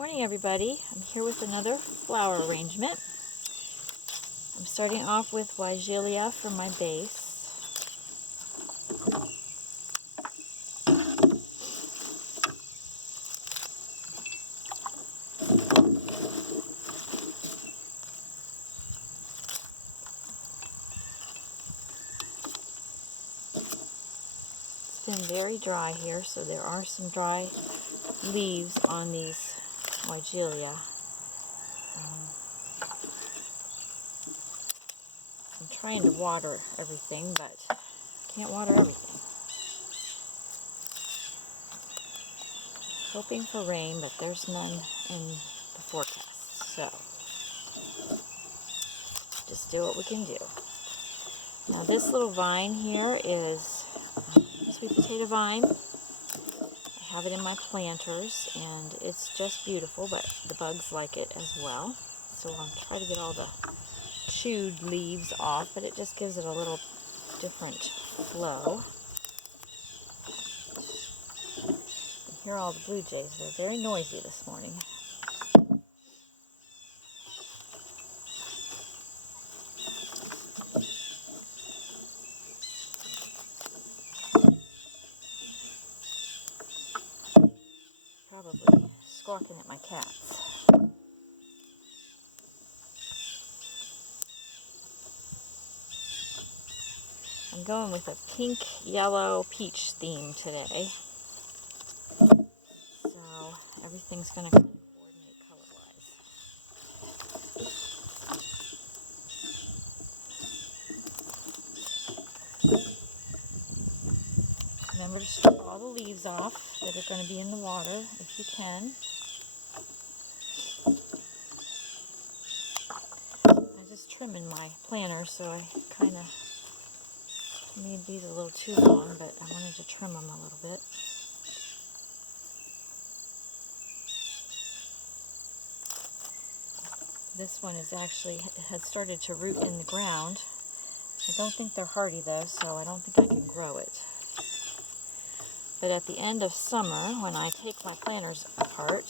Morning everybody, I'm here with another flower arrangement. I'm starting off with Weigelia for my base. It's been very dry here, so there are some dry leaves on these Weigelia. I'm trying to water everything, but can't water everything. Hoping for rain, but there's none in the forecast, so just do what we can do. Now this little vine here is sweet potato vine. I have it in my planters, and it's just beautiful, but the bugs like it as well. So I'll try to get all the chewed leaves off, but it just gives it a little different flow. You hear all the blue jays. They're very noisy this morning. Probably squawking at my cats. I'm going with a pink, yellow, peach theme today. So everything's going to coordinate color-wise. Remember to strip all the leaves off that are going to be in the water if you can. I'm just trimming my planter, so I kind of made these a little too long, but I wanted to trim them a little bit. This one is actually had started to root in the ground. I don't think they're hardy though, so I don't think I can grow it. But at the end of summer, when I take my planters apart,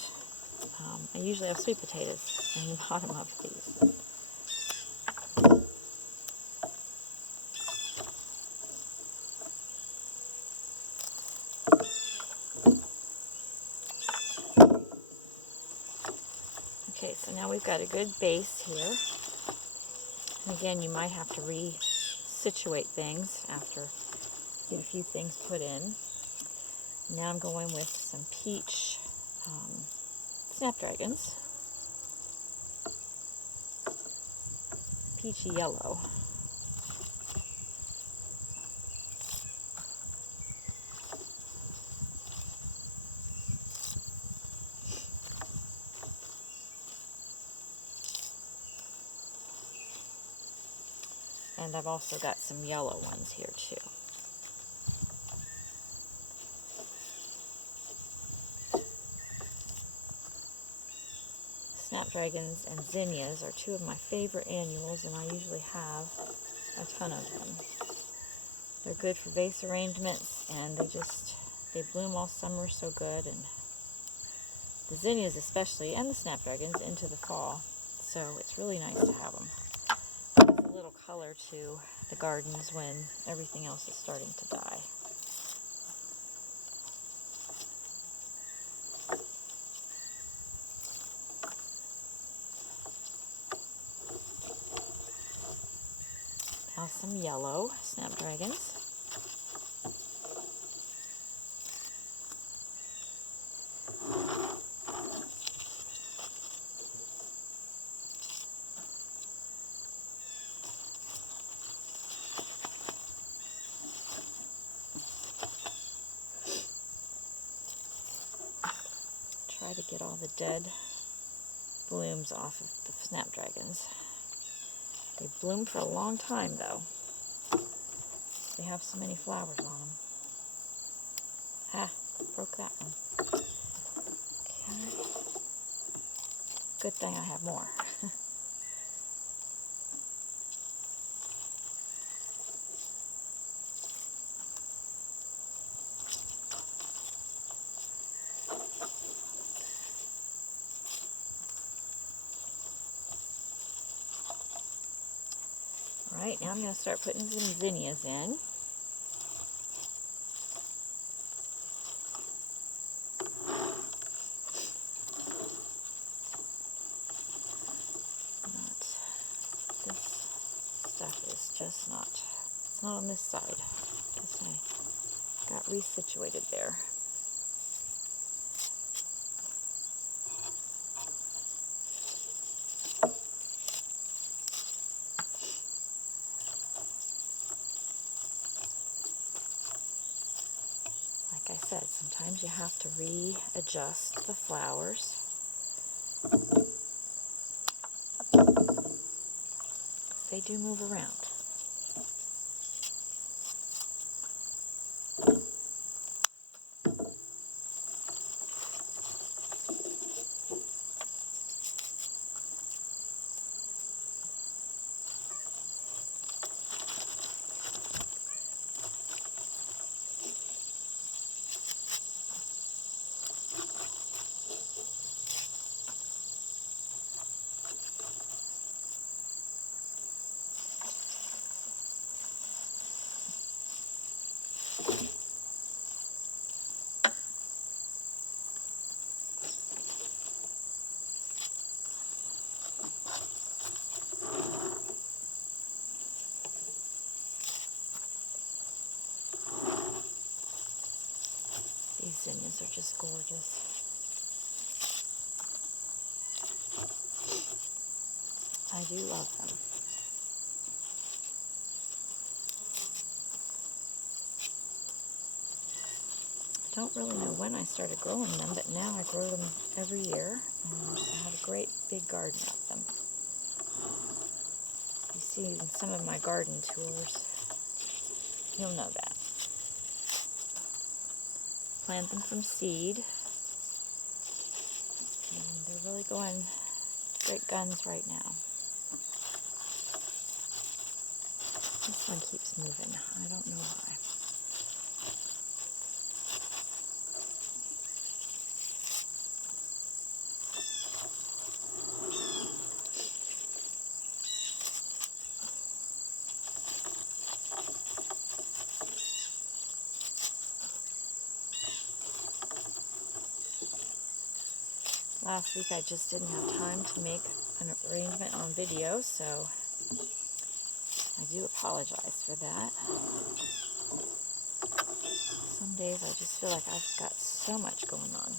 I usually have sweet potatoes in the bottom of these. Okay, so now we've got a good base here. And again, you might have to re-situate things after you get a few things put in. Now I'm going with some peach snapdragons. Peachy yellow. And I've also got some yellow ones here too. Snapdragons and zinnias are two of my favorite annuals, and I usually have a ton of them. They're good for vase arrangements, and they bloom all summer so good, and the zinnias especially, and the snapdragons into the fall. So it's really nice to have them. It adds a little color to the gardens when everything else is starting to die. Now some yellow snapdragons. Try to get all the dead blooms off of the snapdragons. They bloom for a long time though. They have so many flowers on them. Ah, broke that one. Okay. Good thing I have more. Right, now I'm going to start putting some zinnias in. This stuff is just not, it's not on this side. I guess I got resituated there. Like I said, sometimes you have to readjust the flowers. They do move around. These zinnias are just gorgeous. I do love them. I don't really know when I started growing them, but now I grow them every year, and I have a great big garden of them. You see in some of my garden tours, you'll know that. Plant them from seed, and they're really going great guns right now. This one keeps moving. I don't know why. Last week I just didn't have time to make an arrangement on video, so I do apologize for that. Some days I just feel like I've got so much going on.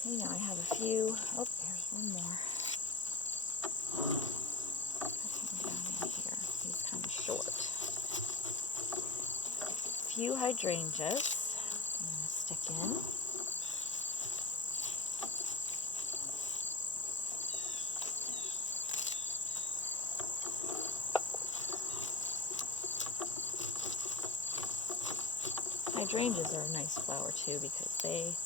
Okay, now I have a few, oh, there's one more. Down in here. He's kind of short. A few hydrangeas I'm going to stick in. Hydrangeas are a nice flower too because they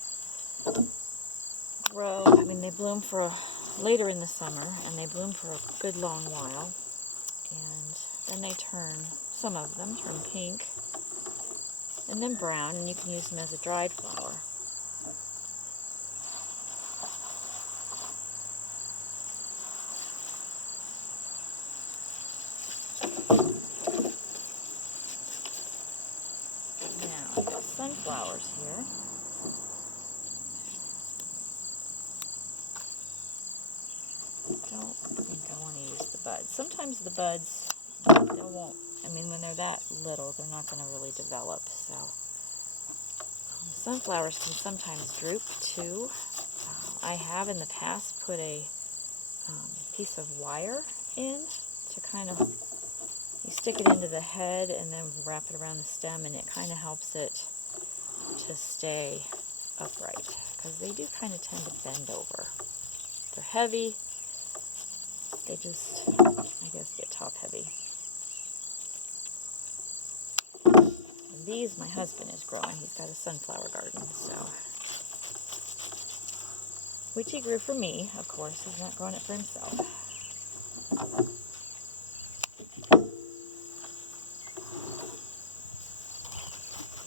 grow, I mean they bloom for later in the summer and they bloom for a good long while, and then they turn, some of them turn pink and then brown, and you can use them as a dried flower. Now I've got sunflowers here. Don't think I want to use the buds. Sometimes the buds, they won't, I mean when they're that little, they're not going to really develop, so. Sunflowers can sometimes droop too. I have in the past put a piece of wire in to kind of, you stick it into the head and then wrap it around the stem, and it kind of helps it to stay upright because they do kind of tend to bend over. They're heavy. They just, I guess, get top heavy. And these my husband is growing. He's got a sunflower garden, so. Which he grew for me, of course. He's not growing it for himself.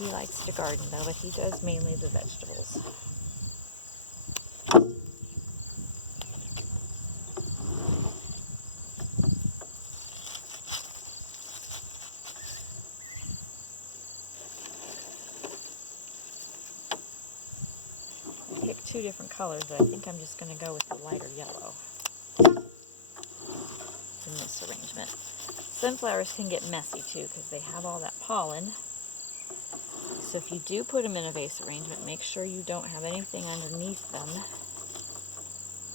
He likes to garden though, but he does mainly the vegetables. I picked two different colors, but I think I'm just going to go with the lighter yellow in this arrangement. Sunflowers can get messy too because they have all that pollen. So if you do put them in a vase arrangement, make sure you don't have anything underneath them.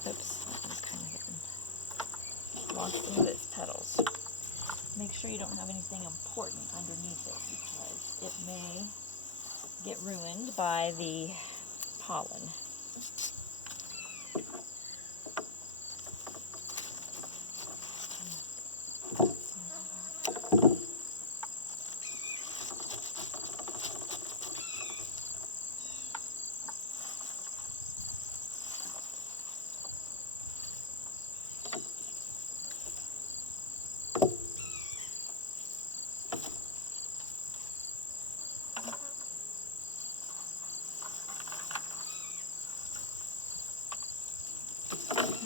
Oops, that one's kind of getting lost some of its petals. Make sure you don't have anything important underneath it because it may get ruined by the pollen.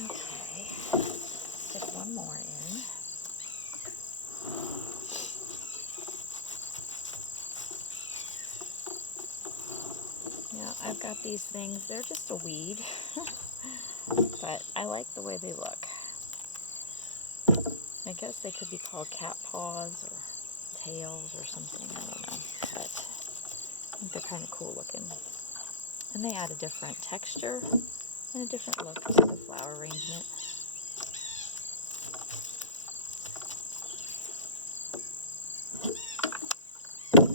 Okay, stick one more in. Yeah, I've got these things. They're just a weed, but I like the way they look. I guess they could be called cat paws or tails or something. I don't know, but I think they're kind of cool looking. And they add a different texture and a different look to the flower arrangement.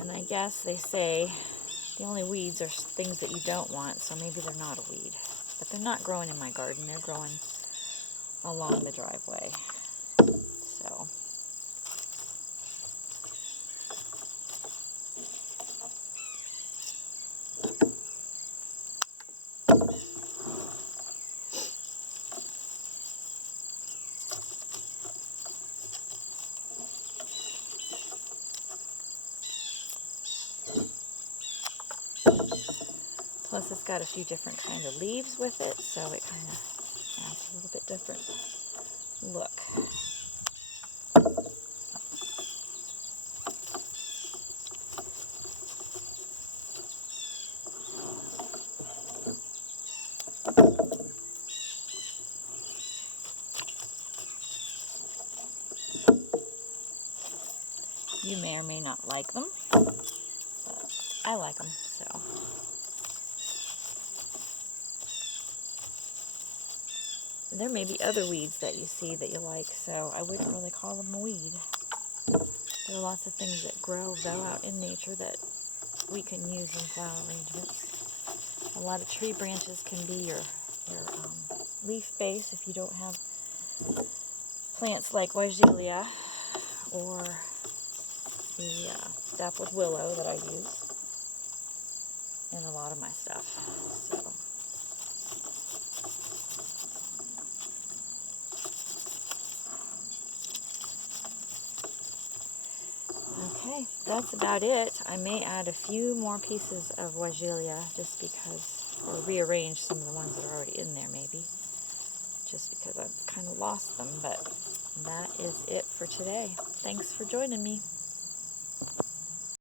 And I guess they say the only weeds are things that you don't want, so maybe they're not a weed. But they're not growing in my garden. They're growing along the driveway. So, plus it's got a few different kind of leaves with it, so it kind of adds a little bit different look. You may or may not like them, but I like them, so. There may be other weeds that you see that you like, so I wouldn't really call them a weed. There are lots of things that grow, though, out in nature that we can use in flower arrangements. A lot of tree branches can be your leaf base if you don't have plants like Weigelia or the dappled willow that I use in a lot of my stuff. So. Okay, that's about it. I may add a few more pieces of Weigelia just because, or rearrange some of the ones that are already in there maybe, just because I've kind of lost them, but that is it for today. Thanks for joining me.